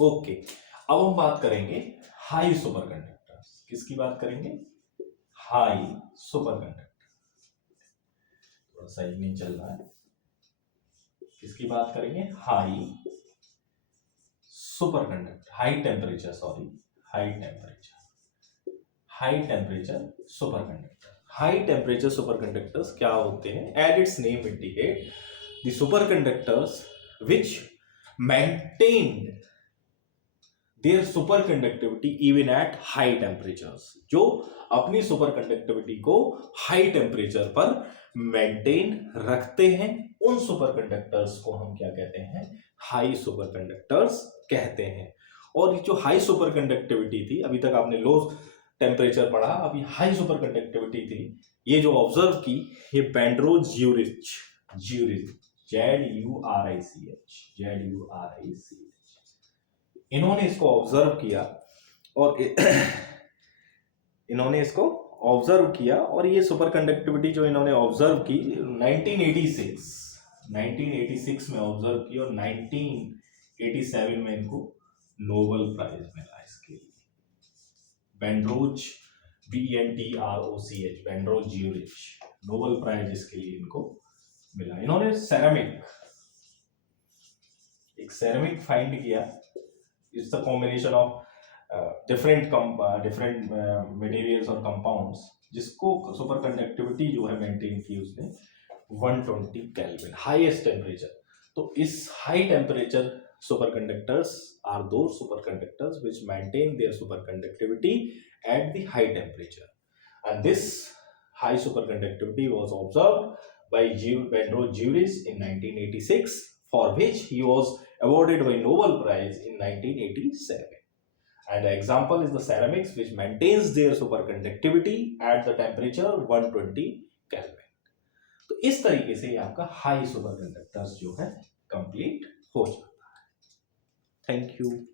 Okay, अब हम बात करेंगे हाई सुपर कंडक्टर्स। किसकी बात करेंगे? High super conductor. थोड़ा सही नहीं चल रहा है। किसकी बात करेंगे? High super conductor, high temperature, sorry, high temperature, high temperature super conductor. High temperature super conductors क्या होते हैं? As its name indicate, the super conductors which maintained their super conductivity even at high temperatures, जो अपनी super conductivity को high temperature पर maintain रखते हैं, उन सुपर कंडक्टर्स को हम क्या कहते हैं? हाई सुपर कंडक्टर्स कहते हैं। और जो हाई सुपर कंडक्टिविटी थी, अभी तक आपने लो टेम्परेचर पढ़ा, अभी हाई सुपर कंडक्टिविटी थी, ये जो ऑब्जर्व की, ये बेंड्रो-ज्यूरिच, ZURICH, इन्होंने इसको ऑब्जर्व किया और इन्होंने इसको ऑब्जर्व किया और ये सुपर कंडक्टिविटी जो इन्होंने ऑब्जर्व की 1986 में ऑब्जर्व की और 1987 में इनको नोबेल प्राइज मिला इसके लिए। बेंड्रोच, BENDROCH, बेंड्रो-ज्यूरिच, नोबेल प्राइज इसके लिए इनको मिला। इन्होंने एक सेरेमिक फाइंड किया। It's the combination of different materials और कंपाउंड्स, जिसको सुपर कंडक्टिविटी जो है मेंटेन की उसने 120 केल्विन, हाईएस्ट टेम्परेचर। तो इस high temperature superconductors are those superconductors which maintain their superconductivity at the high temperature, and this high superconductivity was observed by Beindorf-Juris in 1986, for which he was awarded by Nobel Prize in 1987. And the example is the ceramics, which maintains their superconductivity at the temperature 120 Kelvin. तो इस तरीके से आपका high super conductors जो है complete हो जाता है। Thank you.